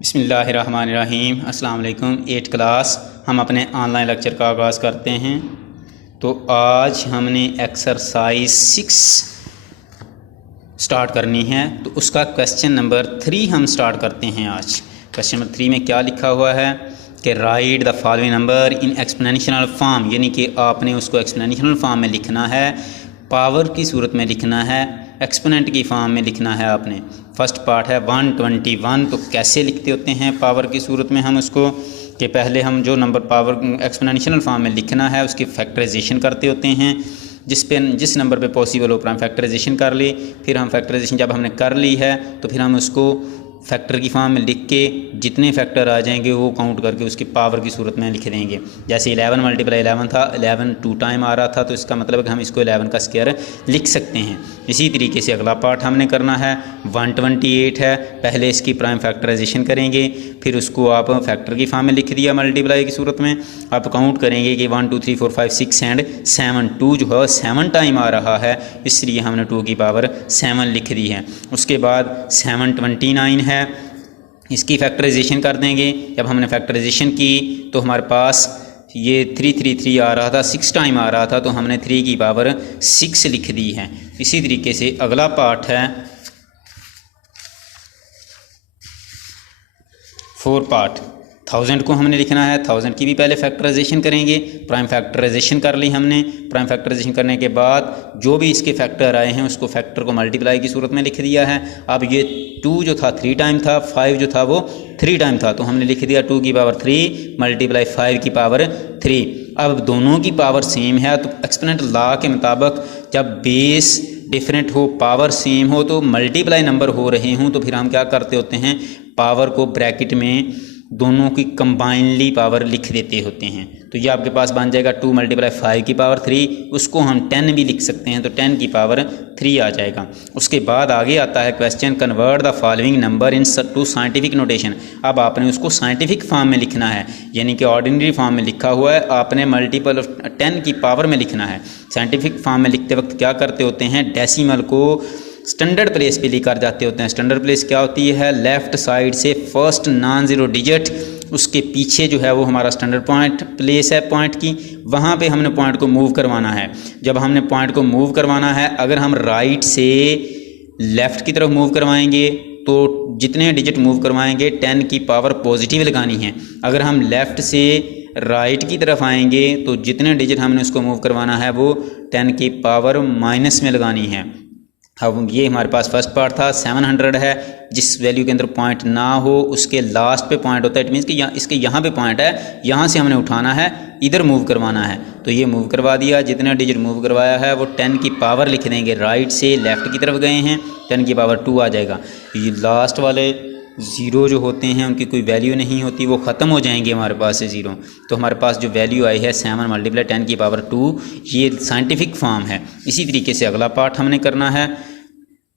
बिस्मिल्लाहिर्रहमानिर्रहीम। अस्सलाम वालेकुम। 8 क्लास हम अपने ऑनलाइन लेक्चर का आगाज़ करते हैं। तो आज हमने एक्सरसाइज 6 स्टार्ट करनी है। तो उसका क्वेश्चन नंबर 3 हम स्टार्ट करते हैं आज। क्वेश्चन नंबर 3 में क्या लिखा हुआ है कि right the following number in exponential form, यानी कि आपने उसको एक्सपोनेंशियल फॉर्म में लिखना है, पावर की सूरत में लिखना है, एक्सपोनेंट की फॉर्म में लिखना है आपने। फर्स्ट पार्ट है 121। तो कैसे लिखते होते हैं पावर की सूरत में हम उसको, कि पहले हम जो नंबर पावर एक्सपोनेंशियल फॉर्म में लिखना है उसकी फैक्टराइजेशन करते होते हैं। जिस नंबर पे पॉसिबल हो पर हम फैक्टराइजेशन कर ली। फिर हम फैक्टराइजेशन जब हमने कर ली है तो फिर हम उसको फैक्टर की फॉर्म में लिख के जितने फैक्टर आ जाएंगे वो काउंट करके उसकी पावर की सूरत में लिख देंगे। जैसे 11 × 11 था, 11 2 टाइम आ रहा था, तो इसका मतलब है कि हम इसको 11 का स्क्वायर लिख सकते हैं। इसी तरीके से अगला पार्ट हमने करना है 128 है। पहले इसकी प्राइम फैक्टराइजेशन करेंगे, फिर उसको आप फैक्टर की फॉर्म में लिख दिया मल्टीप्लाई की सूरत में। आप काउंट करेंगे कि 1 2 3 4 5 6 एंड 7, 2 जो है 7 टाइम आ रहा है, इसलिए हमने 2 की पावर 7 लिख दी है। उसके बाद 729 है, इसकी फैक्टराइजेशन कर देंगे। जब हमने फैक्टराइजेशन की तो हमारे पास ये 333 आ रहा था, 6 टाइम आ रहा था, तो हमने 3 की पावर 6 लिख दी है। इसी तरीके से अगला पार्ट है 4 पार्ट। 1000 को हमने लिखना है, 1000 की भी पहले फैक्टराइजेशन करेंगे। प्राइम फैक्टराइजेशन कर ली हमने। प्राइम फैक्टराइजेशन करने के बाद जो भी इसके फैक्टर आए हैं उसको फैक्टर को मल्टीप्लाई की सूरत में लिख दिया है। अब ये 2 जो था 3 टाइम था, 5 जो था वो 3 टाइम था, तो हमने लिख दिया 2 की पावर 3 मल्टीप्लाई 5 की पावर 3। अब दोनों की पावर सेम है तो एक्सपोनेंट लॉ के मुताबिक जब बेस डिफरेंट हो, पावर सेम हो, तो मल्टीप्लाई नंबर हो रहे हों, तो फिर हम क्या करते होते हैं, पावर को ब्रैकेट में दोनों की कंबाइनली पावर लिख देते होते हैं। तो ये आपके पास बन जाएगा 2 × 5 की पावर 3। उसको हम 10 भी लिख सकते हैं, तो 10 की पावर 3 आ जाएगा। उसके बाद आगे आता है question convert the following number into scientific notation. अब आपने उसको साइंटिफिक फॉर्म में लिखना है, यानी कि ऑर्डिनरी फॉर्म में लिखा हुआ है, आपने मल्टीपल ऑफ 10 की पावर में लिखना है। साइंटिफिक फॉर्म में लिखते वक्त क्या करते होते हैं, डेसिमल को स्टैंडर्ड प्लेस पे लेकर जाते होते हैं। स्टैंडर्ड प्लेस क्या होती है, लेफ़्ट साइड से फर्स्ट नॉन ज़ीरो डिजिट, उसके पीछे जो है वो हमारा स्टैंडर्ड पॉइंट प्लेस है पॉइंट की, वहाँ पे हमने पॉइंट को मूव करवाना है। जब हमने पॉइंट को मूव करवाना है, अगर हम राइट से लेफ़्ट की तरफ मूव करवाएंगे तो जितने डिजिट मूव करवाएंगे 10 की पावर पॉजिटिव लगानी है। अगर हम लेफ़्ट से राइट की तरफ आएंगे तो जितने डिजिट हमने उसको मूव करवाना है वो 10 की पावर माइनस में लगानी है। अब ये हमारे पास फर्स्ट पार्ट था 700 है। जिस वैल्यू के अंदर पॉइंट ना हो उसके लास्ट पे पॉइंट होता है। इट मीन्स कि इसके यहाँ पे पॉइंट है, यहाँ से हमने उठाना है, इधर मूव करवाना है, तो ये मूव करवा दिया। जितने डिजिट मूव करवाया है वो 10 की पावर लिख देंगे। राइट से लेफ़्ट की तरफ गए हैं, 10 की पावर 2 आ जाएगा। ये लास्ट वाले ज़ीरो जो होते हैं उनकी कोई वैल्यू नहीं होती, वो ख़त्म हो जाएंगे हमारे पास से ज़ीरो। तो हमारे पास जो वैल्यू आई है 7 × 10 की पावर 2, ये साइंटिफिक फॉर्म है। इसी तरीके से अगला पार्ट हमने करना है,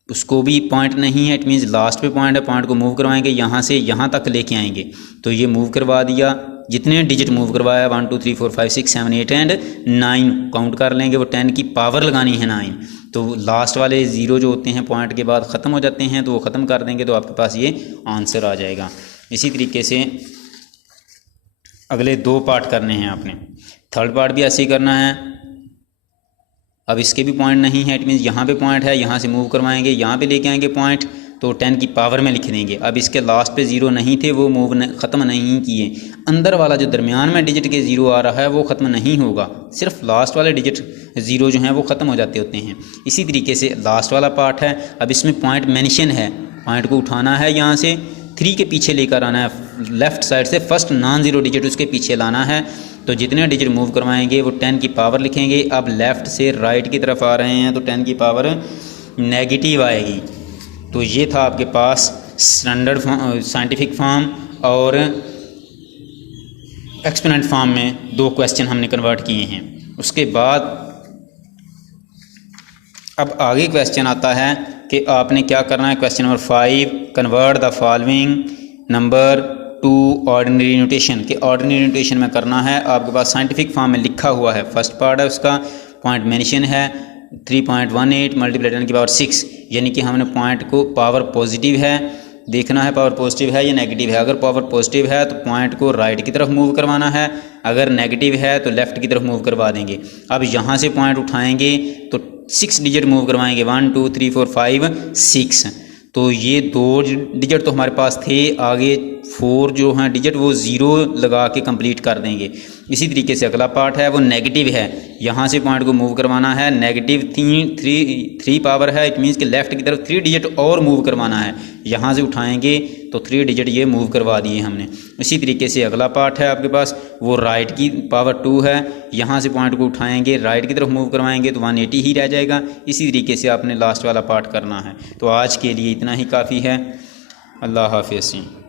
उसको भी पॉइंट नहीं है, इट मीन्स लास्ट पे पॉइंट है, पॉइंट को मूव करवाएंगे, यहाँ से यहाँ तक लेके आएंगे। तो ये मूव करवा दिया, जितने डिजिट मूव करवाया 1 2 3 4 5 6 7 8 एंड 9 काउंट कर लेंगे, वो 10 की पावर लगानी है 9। तो लास्ट वाले ज़ीरो जो होते हैं पॉइंट के बाद ख़त्म हो जाते हैं, तो वो ख़त्म कर देंगे तो आपके पास ये आंसर आ जाएगा। इसी तरीके से अगले 2 पार्ट करने हैं आपने। थर्ड पार्ट भी ऐसे ही करना है। अब इसके भी पॉइंट नहीं है, इट मीन्स यहाँ पे पॉइंट है, यहाँ से मूव करवाएंगे, यहाँ पे लेके आएंगे पॉइंट, तो 10 की पावर में लिख देंगे। अब इसके लास्ट पे ज़ीरो नहीं थे, वो मूव ख़त्म नहीं किए। अंदर वाला जो दरमियान में डिजिट के ज़ीरो आ रहा है वो ख़त्म नहीं होगा, सिर्फ लास्ट वाले डिजिट ज़ीरो जो हैं वो ख़त्म हो जाते होते हैं। इसी तरीके से लास्ट वाला पार्ट है। अब इसमें पॉइंट मेंशन है, पॉइंट को उठाना है, यहाँ से 3 के पीछे लेकर आना है, लेफ़्ट साइड से फर्स्ट नॉन ज़ीरो डिजिट उसके पीछे लाना है। तो जितने डिजिट मूव करवाएंगे वो 10 की पावर लिखेंगे। अब लेफ़्ट से राइट की तरफ आ रहे हैं तो 10 की पावर नेगेटिव आएगी। तो ये था आपके पास स्टैंडर्ड साइंटिफिक फॉर्म और एक्सपोनेंट फॉर्म में 2 क्वेश्चन हमने कन्वर्ट किए हैं। उसके बाद अब आगे क्वेश्चन आता है कि आपने क्या करना है। Question number 5, convert the following number two ordinary notation. के ऑर्डिनरी नोटेशन में करना है, आपके पास साइंटिफिक फॉर्म में लिखा हुआ है। फर्स्ट पार्ट है उसका, पॉइंट मेंशन है 3.18 × 10 की पावर 6, यानी कि हमने पॉइंट को पावर पॉजिटिव है देखना है पावर पॉजिटिव है या नेगेटिव है। अगर पावर पॉजिटिव है तो पॉइंट को राइट की तरफ मूव करवाना है, अगर नेगेटिव है तो लेफ़्ट की तरफ मूव करवा देंगे। अब यहाँ से पॉइंट उठाएंगे तो 6 डिजिट मूव करवाएंगे, 1 2 3 4 5 6। तो ये 2 डिजिट तो हमारे पास थे, आगे 4 जो हैं डिजिट वो 0 लगा के कंप्लीट कर देंगे। इसी तरीके से अगला पार्ट है वो नेगेटिव है, यहाँ से पॉइंट को मूव करवाना है, नेगेटिव 3 पावर है, इट मीन्स कि लेफ़्ट की तरफ 3 डिजिट और मूव करवाना है। यहाँ से उठाएंगे तो 3 डिजिट ये मूव करवा दिए हमने। इसी तरीके से अगला पार्ट है आपके पास वो राइट की पावर 2 है, यहाँ से पॉइंट को उठाएंगे राइट की तरफ मूव करवाएंगे तो 180 ही रह जाएगा। इसी तरीके से आपने लास्ट वाला पार्ट करना है। तो आज के लिए इतना ही काफ़ी है। अल्लाह हाफ़िज़।